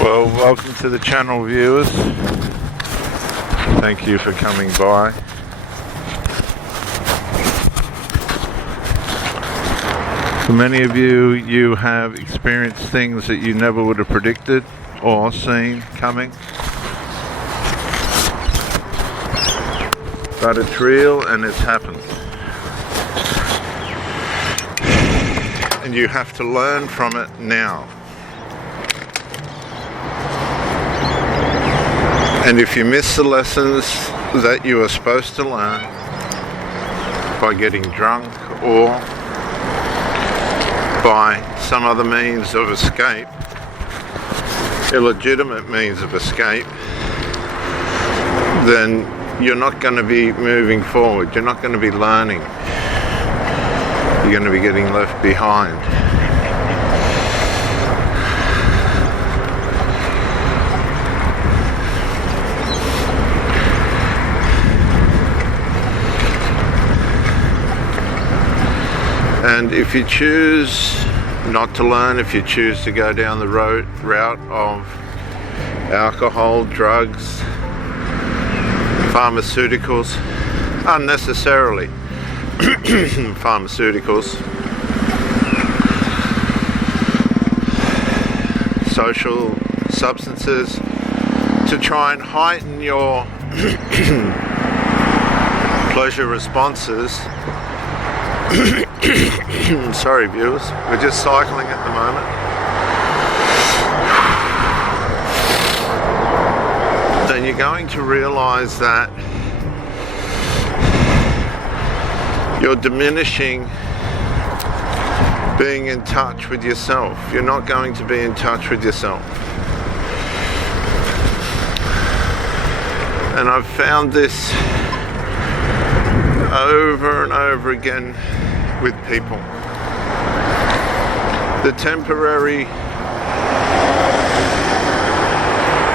Well, welcome to the channel, viewers. Thank you for coming by. For many of you, you have experienced things that you never would have predicted or seen coming. But it's real and it's happened. And you have to learn from it now. And if you miss the lessons that you are supposed to learn by getting drunk or by some other means of escape, illegitimate means of escape, then you're not going to be moving forward. You're not going to be learning. You're going to be getting left behind. And if you choose not to learn, if you choose to go down the route of alcohol, drugs, pharmaceuticals, unnecessarily pharmaceuticals, social substances, to try and heighten your pleasure responses. Sorry viewers, we're just cycling at the moment. Then you're going to realize that you're diminishing being in touch with yourself. You're not going to be in touch with yourself. And I've found this over and over again with people. The temporary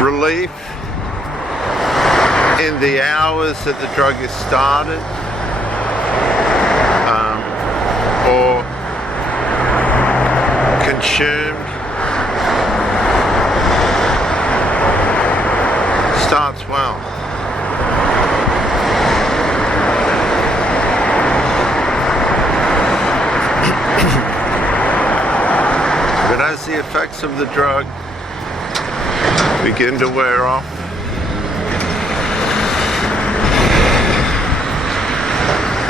relief in the hours that the drug is started, or consumed, starts well. But as the effects of the drug begin to wear off,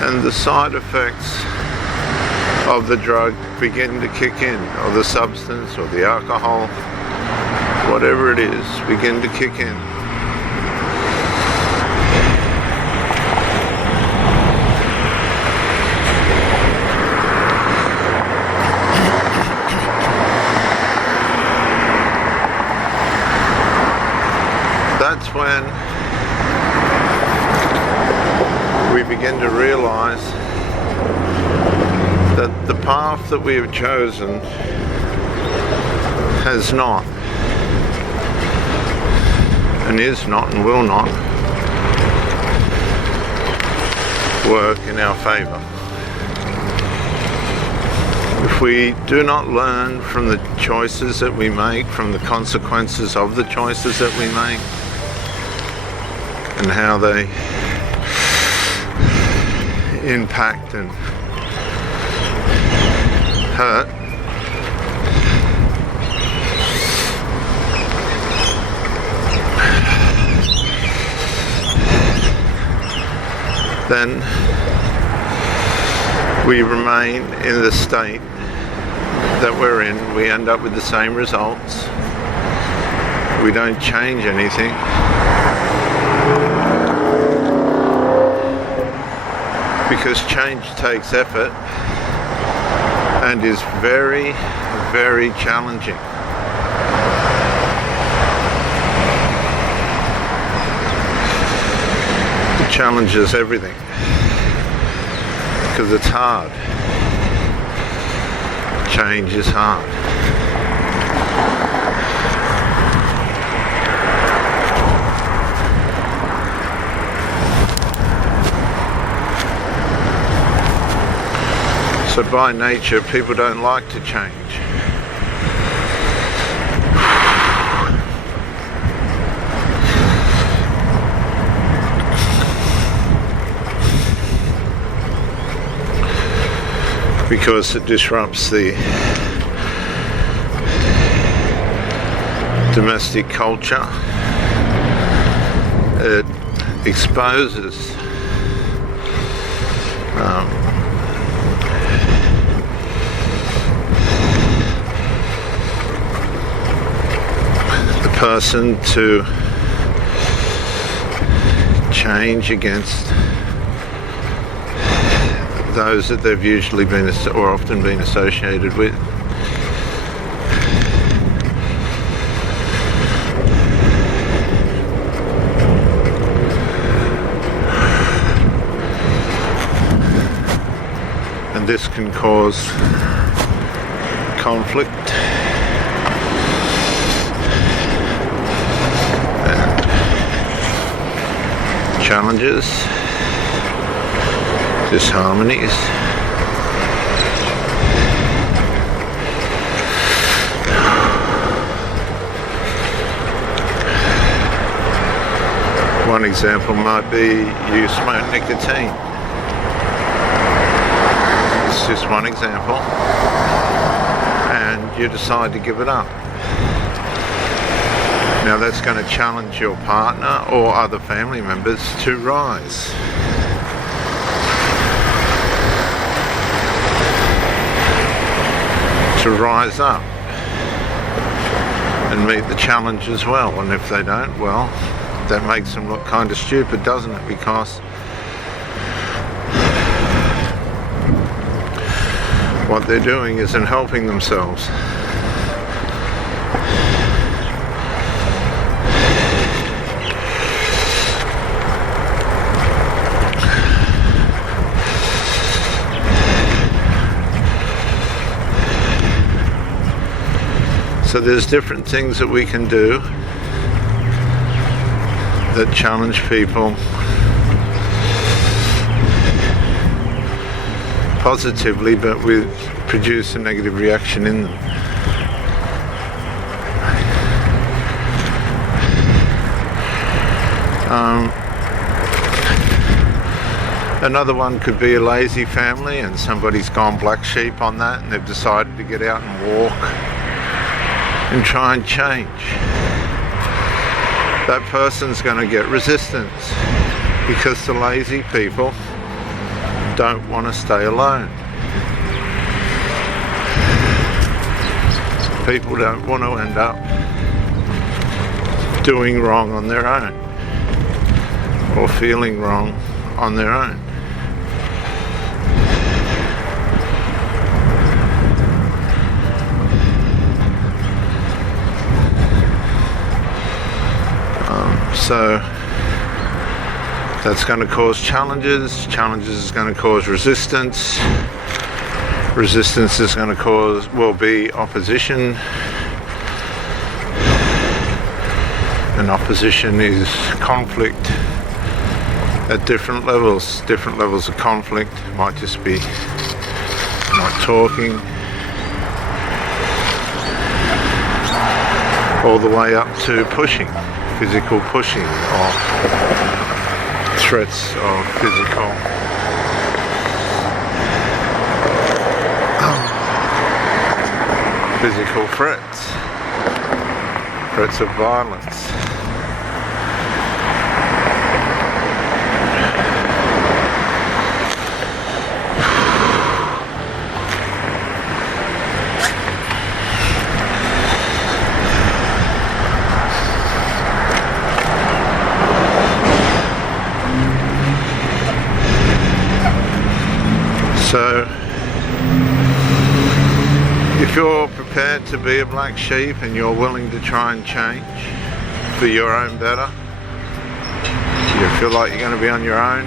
and the side effects of the drug begin to kick in, or the substance, or the alcohol, whatever it is, begin to kick in. That's when we begin to realize that the path that we have chosen has not, and is not, and will not work in our favor. If we do not learn from the choices that we make, from the consequences of the choices that we make, and how they impact and hurt, then we remain in the state that we're in. We end up with the same results. We don't change anything. Because change takes effort and is very, very challenging. It challenges everything because it's hard. Change is hard. So by nature, people don't like to change. because it disrupts the domestic culture. It exposes the person to change against those that they've usually been or often been associated with. And this can cause conflict and challenges, disharmonies. One example might be you smoke nicotine. It's just one example, and you decide to give it up. Now that's going to challenge your partner or other family members to rise. To rise up and meet the challenge as well. And if they don't, well, that makes them look kind of stupid, doesn't it? Because what they're doing isn't helping themselves. So there's different things that we can do that challenge people positively, but we produce a negative reaction in them. Another one could be a lazy family, and somebody's gone black sheep on that, and they've decided to get out and walk and try and change. That person's going to get resistance because the lazy people don't want to stay alone. People don't want to end up doing wrong on their own or feeling wrong on their own. So that's going to cause challenges. Challenges is going to cause resistance. Resistance is going to will be opposition. And opposition is conflict at different levels. Different levels of conflict. Might just be not talking, all the way up to pushing. Physical pushing or threats of physical threats of violence. So, if you're prepared to be a black sheep and you're willing to try and change for your own better, you feel like you're going to be on your own,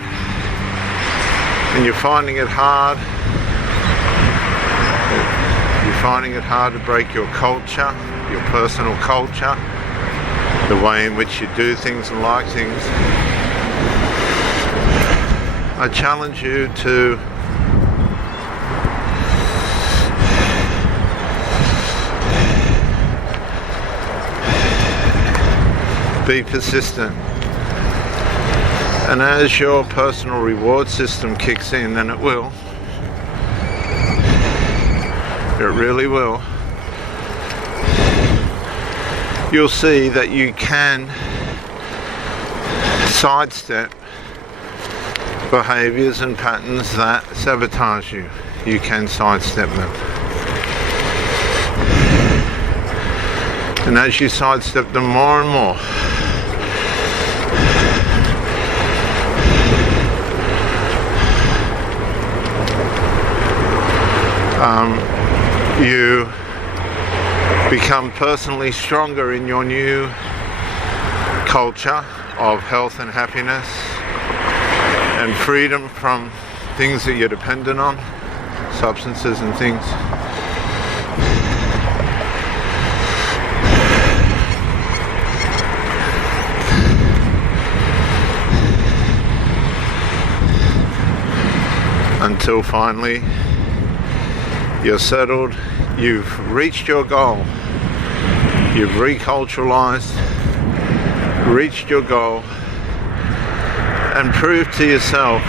and you're finding it hard, to break your culture, your personal culture, the way in which you do things and like things, I challenge you to be persistent. And as your personal reward system kicks in, and it will, It really will. You'll see that you can sidestep behaviors and patterns that sabotage you. You can sidestep them. And as you sidestep them more and more, you become personally stronger in your new culture of health and happiness and freedom from things that you're dependent on, substances and things. Until finally you're settled, you've reached your goal, you've reculturalized, reached your goal, and proved to yourself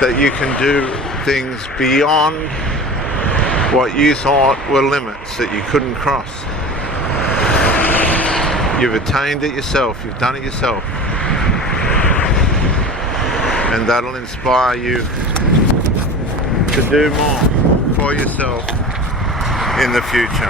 that you can do things beyond what you thought were limits that you couldn't cross. You've attained it yourself, you've done it yourself, and that'll inspire you to do more for yourself in the future.